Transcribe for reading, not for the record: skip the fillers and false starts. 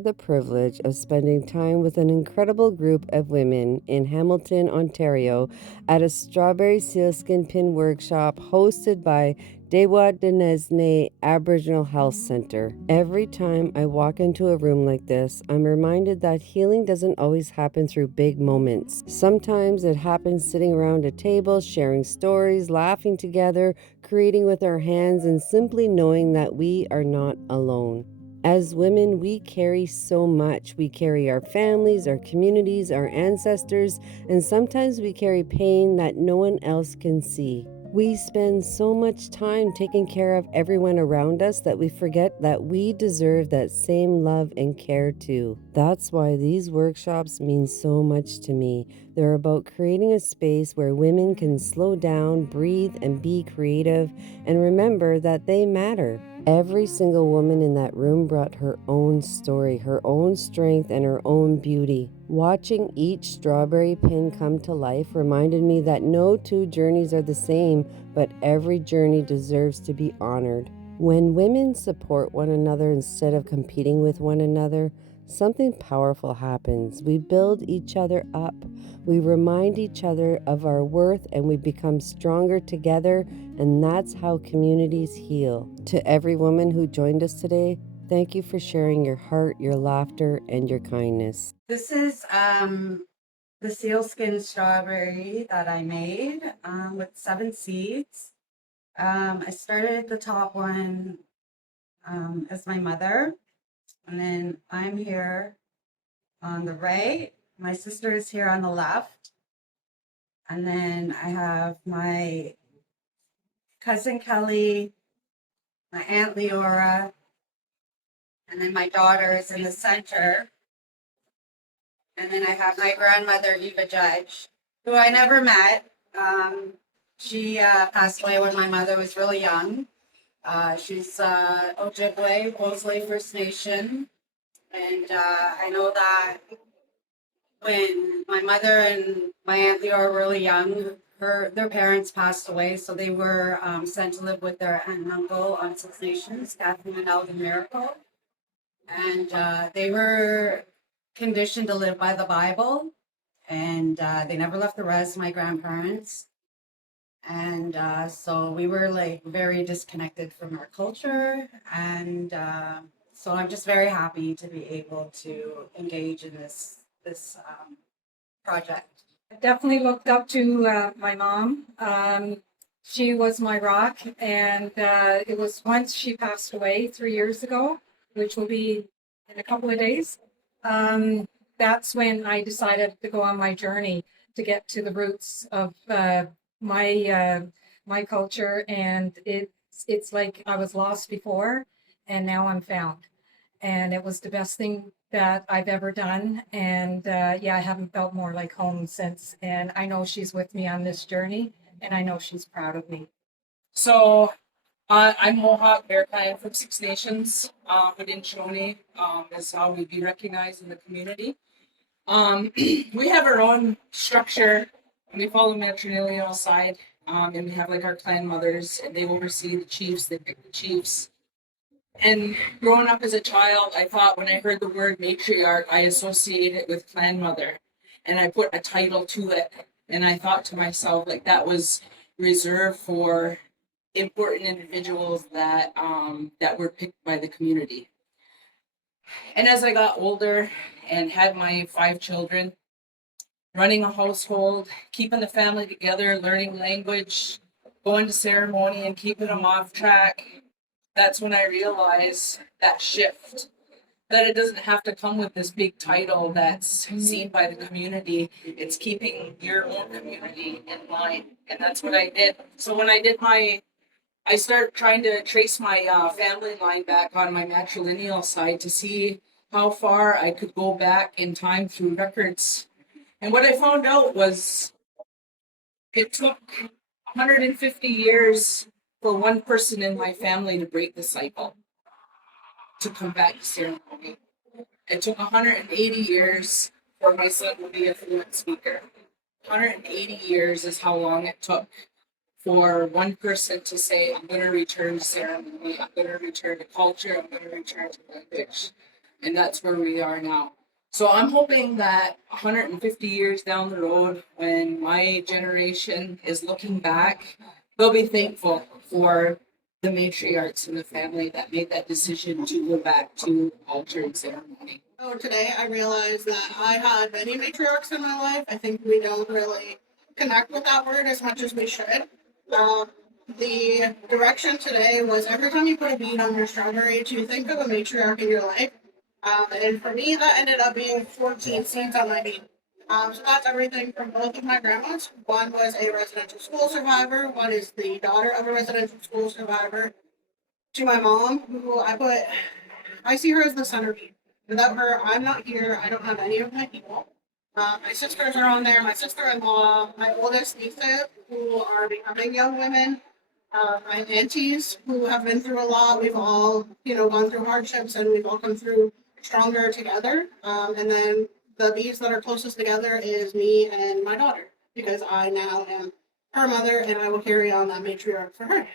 had the privilege of spending time with an incredible group of women in Hamilton, Ontario at a Strawberry Sealskin Pin Workshop hosted by dehs Aboriginal Health Centre. Every time I walk into a room like this, I'm reminded that healing doesn't always happen through big moments. Sometimes it happens sitting around a table, sharing stories, laughing together, creating with our hands, and simply knowing that we are not alone. As women, we carry so much. We carry our families, our communities, our ancestors, and sometimes we carry pain that no one else can see. We spend so much time taking care of everyone around us that we forget that we deserve that same love and care too. That's why these workshops mean so much to me. They're about creating a space where women can slow down, breathe, and be creative, and remember that they matter. Every single woman in that room brought her own story, her own strength, and her own beauty. Watching each strawberry pin come to life reminded me that no two journeys are the same, but every journey deserves to be honored. When women support one another instead of competing with one another, something powerful happens. We build each other up. We remind each other of our worth and we become stronger together, and that's how communities heal. To every woman who joined us today, thank you for sharing your heart, your laughter, and your kindness. This is the sealskin strawberry that I made with 7 seeds. I started the top one as my mother, and then I'm here on the right. My sister is here on the left, and then I have my cousin Kelly, my aunt Leora, and then my daughter is in the center. And then I have my grandmother, Eva Judge, who I never met. She passed away when my mother was really young. She's Ojibwe, Wolseley First Nation. And I know that when my mother and my Aunt Leo were really young, their parents passed away, so they were sent to live with their aunt and uncle on Six Nations, Catherine and Elgin Miracle. And they were conditioned to live by the Bible, and they never left the res, my grandparents. And so we were like very disconnected from our culture, and so I'm just very happy to be able to engage in this project. I definitely looked up to my mom. She was my rock, and it was once she passed away 3 years ago, which will be in a couple of days. That's when I decided to go on my journey to get to the roots of my culture, and it's like I was lost before, and now I'm found, and it was the best thing that I've ever done. And yeah, I haven't felt more like home since, and I know she's with me on this journey, and I know she's proud of me. So I'm Mohawk Bearkai from Six Nations. Haudenosaunee is how we be recognized in the community. We have our own structure, and we follow matrilineal side, and we have like our clan mothers, and they oversee the chiefs, they pick the chiefs. And growing up as a child, I thought when I heard the word matriarch, I associated it with clan mother, and I put a title to it, and I thought to myself, like, that was reserved for important individuals that were picked by the community. And as I got older and had my 5 children, running a household, keeping the family together, learning language, going to ceremony and keeping them off track, that's when I realized that shift, that it doesn't have to come with this big title that's seen by the community. It's keeping your own community in line. And that's what I did. So when I started trying to trace my family line back on my matrilineal side to see how far I could go back in time through records. And what I found out was it took 150 years for one person in my family to break the cycle, to come back to ceremony. It took 180 years for my son to be a fluent speaker. 180 years is how long it took for one person to say, I'm going to return to ceremony, I'm going to return to culture, I'm going to return to language. and that's where we are now. So I'm hoping that 150 years down the road, when my generation is looking back, they'll be thankful for the matriarchs in the family that made that decision to go back to altar and ceremony. So today I realized that I had many matriarchs in my life. I think we don't really connect with that word as much as we should. The direction today was every time you put a bead on your strawberry to think of a matriarch in your life. And for me, that ended up being 14 seeds on my bead. So that's everything from both of my grandmas. One was a residential school survivor. One is the daughter of a residential school survivor. To my mom, who I see her as the centerpiece. Without her, I'm not here. I don't have any of my people. My sisters are on there. My sister-in-law, my oldest nieces, who are becoming young women. My aunties, who have been through a lot. We've all, gone through hardships, and we've all come through stronger together. And then the beads that are closest together is me and my daughter, because I now am her mother, and I will carry on that matriarch for her.